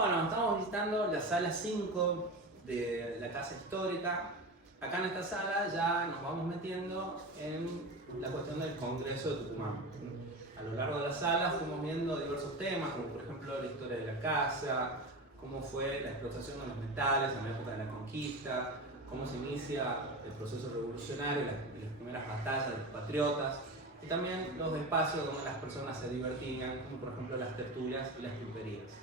Bueno, estamos visitando la sala 5 de la Casa Histórica. Acá en esta sala ya nos vamos metiendo en la cuestión del Congreso de Tucumán. A lo largo de la sala fuimos viendo diversos temas, como por ejemplo la historia de la casa, cómo fue la explotación de los metales en la época de la conquista, cómo se inicia el proceso revolucionario y las primeras batallas de los patriotas, y también los espacios donde las personas se divertían, como por ejemplo las tertulias y las pulperías.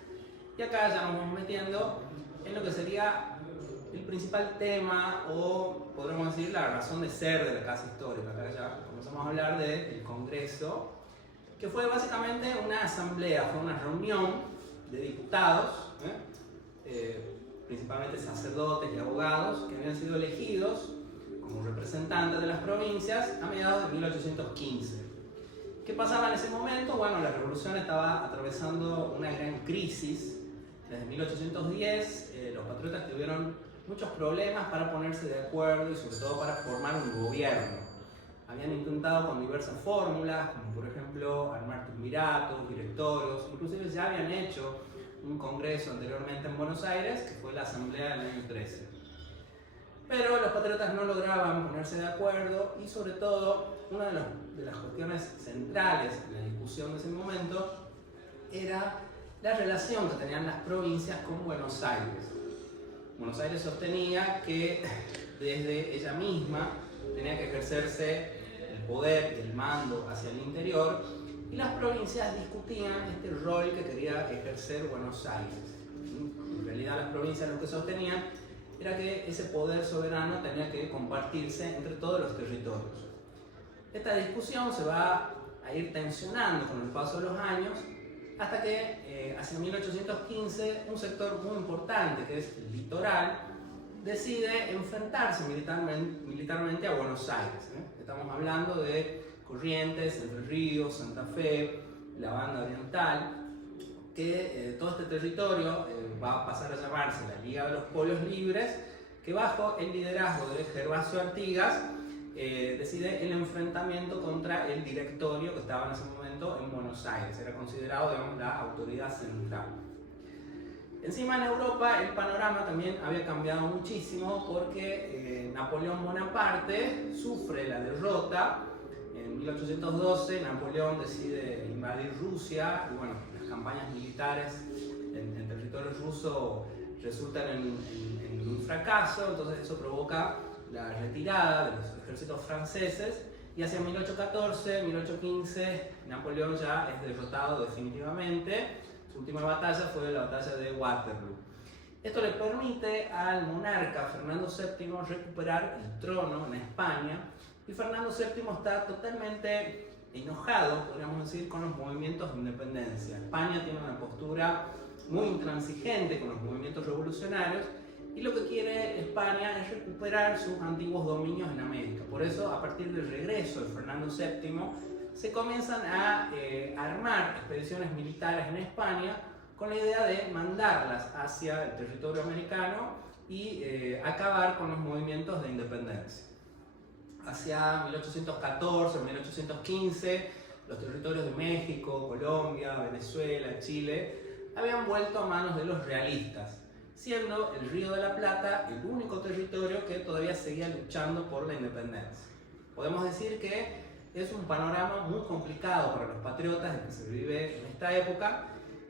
Y acá ya nos vamos metiendo en lo que sería el principal tema, o podríamos decir la razón de ser de la Casa Histórica. Acá ya comenzamos a hablar del Congreso, que fue básicamente una asamblea, fue una reunión de diputados, principalmente sacerdotes y abogados, que habían sido elegidos como representantes de las provincias a mediados de 1815. ¿Qué pasaba en ese momento? Bueno, la revolución estaba atravesando una gran crisis. Desde 1810 los patriotas tuvieron muchos problemas para ponerse de acuerdo y sobre todo para formar un gobierno. Habían intentado con diversas fórmulas, como por ejemplo armar triunviratos, directorios, inclusive ya habían hecho un congreso anteriormente en Buenos Aires, que fue la Asamblea del año 13. Pero los patriotas no lograban ponerse de acuerdo y sobre todo una de las cuestiones centrales en la discusión de ese momento era la relación que tenían las provincias con Buenos Aires. Buenos Aires sostenía que desde ella misma tenía que ejercerse el poder y el mando hacia el interior, y las provincias discutían este rol que quería ejercer Buenos Aires. En realidad las provincias lo que sostenían era que ese poder soberano tenía que compartirse entre todos los territorios. Esta discusión se va a ir tensionando con el paso de los años, hasta que hacia 1815 un sector muy importante, que es el litoral, decide enfrentarse militarmente a Buenos Aires. Estamos hablando de Corrientes, Entre Ríos, Santa Fe, la Banda Oriental, que todo este territorio va a pasar a llamarse la Liga de los Pueblos Libres, que bajo el liderazgo de Gervasio Artigas decide el enfrentamiento contra el directorio que estaba en ese momento en Buenos Aires. Era considerado, digamos, la autoridad central. Encima en Europa el panorama también había cambiado muchísimo, porque Napoleón Bonaparte sufre la derrota. En 1812 Napoleón decide invadir Rusia y bueno, las campañas militares en territorio ruso resultan en un fracaso. Entonces eso provoca la retirada de los ejércitos franceses, y hacia 1814, 1815 Napoleón ya es derrotado definitivamente. Su última batalla fue la batalla de Waterloo. Esto le permite al monarca Fernando VII recuperar el trono en España, y Fernando VII está totalmente enojado, podríamos decir, con los movimientos de independencia. España tiene una postura muy intransigente con los movimientos revolucionarios, y lo que quiere España es recuperar sus antiguos dominios en América. Por eso, a partir del regreso de Fernando VII, se comienzan a armar expediciones militares en España con la idea de mandarlas hacia el territorio americano y acabar con los movimientos de independencia. Hacia 1814 o 1815, los territorios de México, Colombia, Venezuela, Chile habían vuelto a manos de los realistas, siendo el Río de la Plata el único territorio que todavía seguía luchando por la independencia. Podemos decir que es un panorama muy complicado para los patriotas el que se vive en esta época,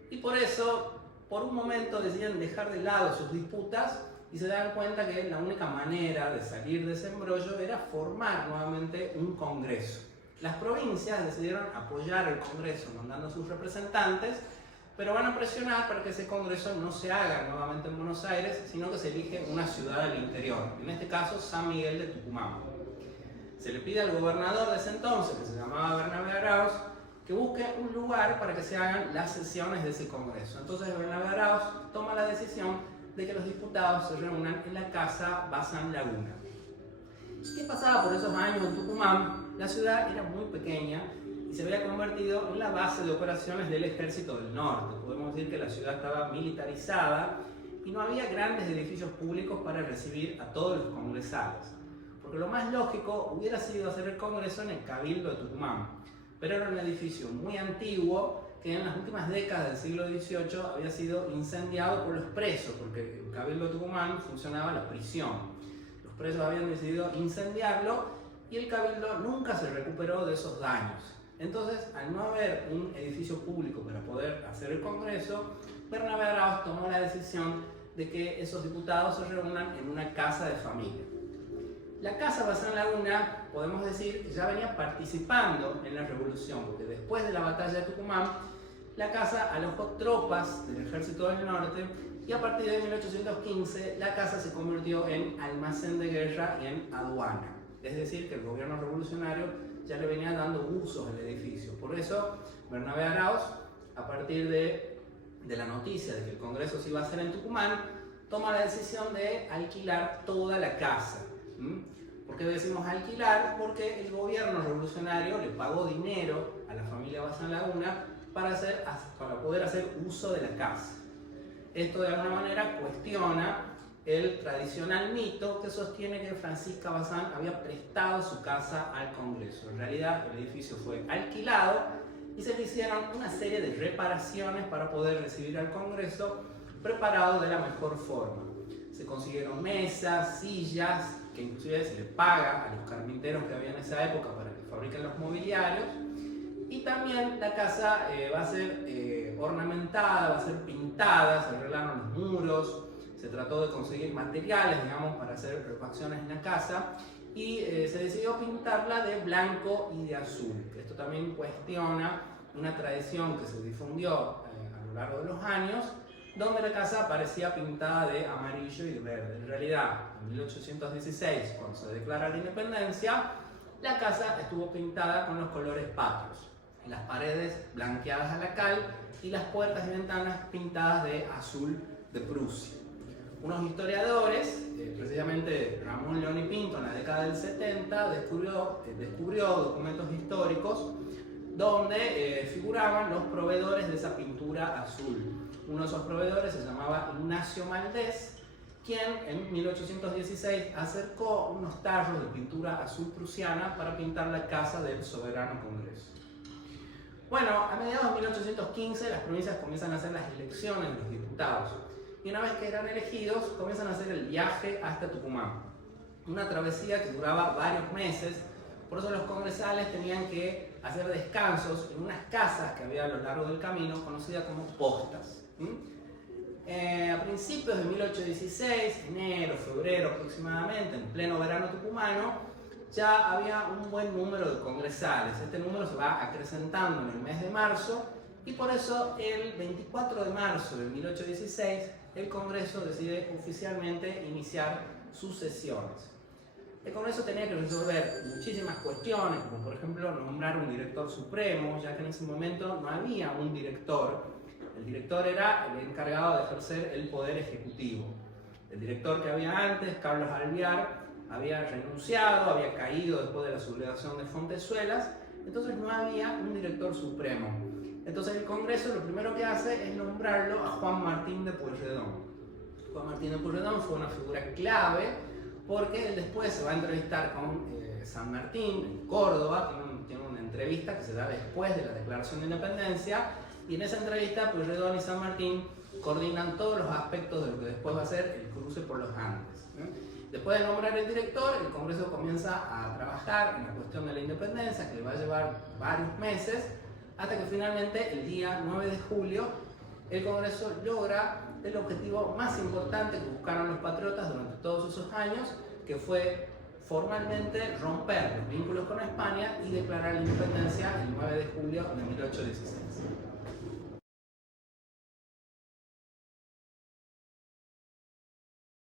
y por eso, por un momento, deciden dejar de lado sus disputas y se dan cuenta que la única manera de salir de ese embrollo era formar nuevamente un congreso. Las provincias decidieron apoyar el congreso mandando a sus representantes, pero van a presionar para que ese congreso no se haga nuevamente en Buenos Aires, sino que se elige una ciudad del interior, en este caso San Miguel de Tucumán. Se le pide al gobernador de ese entonces, que se llamaba Bernabé Arauz, que busque un lugar para que se hagan las sesiones de ese congreso. Entonces Bernabé Arauz toma la decisión de que los diputados se reúnan en la Casa Bazán Laguna. ¿Qué pasaba por esos años en Tucumán? La ciudad era muy pequeña y se había convertido en la base de operaciones del Ejército del Norte. Podemos decir que la ciudad estaba militarizada y no había grandes edificios públicos para recibir a todos los congresales, porque lo más lógico hubiera sido hacer el congreso en el Cabildo de Tucumán, pero era un edificio muy antiguo que en las últimas décadas del siglo XVIII había sido incendiado por los presos, porque el Cabildo de Tucumán funcionaba la prisión. Los presos habían decidido incendiarlo y el Cabildo nunca se recuperó de esos daños. Entonces, al no haber un edificio público para poder hacer el Congreso, Bernabé Araoz tomó la decisión de que esos diputados se reúnan en una casa de familia. La Casa Bazán Laguna, podemos decir, que ya venía participando en la revolución, porque después de la batalla de Tucumán, la casa alojó tropas del Ejército del Norte y a partir de 1815 la casa se convirtió en almacén de guerra y en aduana. Es decir, que el gobierno revolucionario ya le venía dando usos al edificio. Por eso, Bernabé Araoz, a partir de la noticia de que el Congreso se iba a hacer en Tucumán, toma la decisión de alquilar toda la casa. ¿Por qué decimos alquilar? Porque el gobierno revolucionario le pagó dinero a la familia Bazán Laguna para poder hacer uso de la casa. Esto de alguna manera cuestiona el tradicional mito que sostiene que Francisca Bazán había prestado su casa al Congreso. En realidad el edificio fue alquilado y se le hicieron una serie de reparaciones para poder recibir al Congreso preparado de la mejor forma. Se consiguieron mesas, sillas, que inclusive se le paga a los carpinteros que había en esa época para que fabriquen los mobiliarios, y también la casa va a ser ornamentada, va a ser pintada, se arreglaron los muros, se trató de conseguir materiales, digamos, para hacer refacciones en la casa, y se decidió pintarla de blanco y de azul. Esto también cuestiona una tradición que se difundió a lo largo de los años, donde la casa parecía pintada de amarillo y de verde. En realidad, en 1816, cuando se declara la independencia, la casa estuvo pintada con los colores patrios. Las paredes blanqueadas a la cal y las puertas y ventanas pintadas de azul de Prusia. Unos historiadores, precisamente Ramón León y Pinto en la década del 70, descubrió documentos históricos donde figuraban los proveedores de esa pintura azul. Uno de esos proveedores se llamaba Ignacio Maldés, quien en 1816 acercó unos tarros de pintura azul prusiana para pintar la casa del soberano Congreso. Bueno, a mediados de 1815 las provincias comienzan a hacer las elecciones de los diputados y una vez que eran elegidos comienzan a hacer el viaje hasta Tucumán. Una travesía que duraba varios meses, por eso los congresales tenían que hacer descansos en unas casas que había a lo largo del camino conocidas como postas. A principios de 1816, enero, febrero aproximadamente, en pleno verano tucumano, ya había un buen número de congresales. Este número se va acrecentando en el mes de marzo y por eso el 24 de marzo de 1816 el Congreso decide oficialmente iniciar sus sesiones. El Congreso tenía que resolver muchísimas cuestiones, como por ejemplo nombrar un director supremo, ya que en ese momento no había un director. El director era el encargado de ejercer el poder ejecutivo. El director que había antes, Carlos Alvear, había renunciado, había caído después de la sublevación de Fontezuelas, entonces no había un director supremo. Entonces el Congreso lo primero que hace es nombrarlo a Juan Martín de Pueyrredón. Juan Martín de Pueyrredón fue una figura clave porque él después se va a entrevistar con San Martín en Córdoba, tiene una entrevista que se da después de la declaración de independencia, y en esa entrevista Pueyrredón y San Martín coordinan todos los aspectos de lo que después va a ser el cruce por los Andes. Después de nombrar el director, el Congreso comienza a trabajar en la cuestión de la independencia, que le va a llevar varios meses, hasta que finalmente el día 9 de julio el Congreso logra el objetivo más importante que buscaron los patriotas durante todos esos años, que fue formalmente romper los vínculos con España y declarar la independencia el 9 de julio de 1816.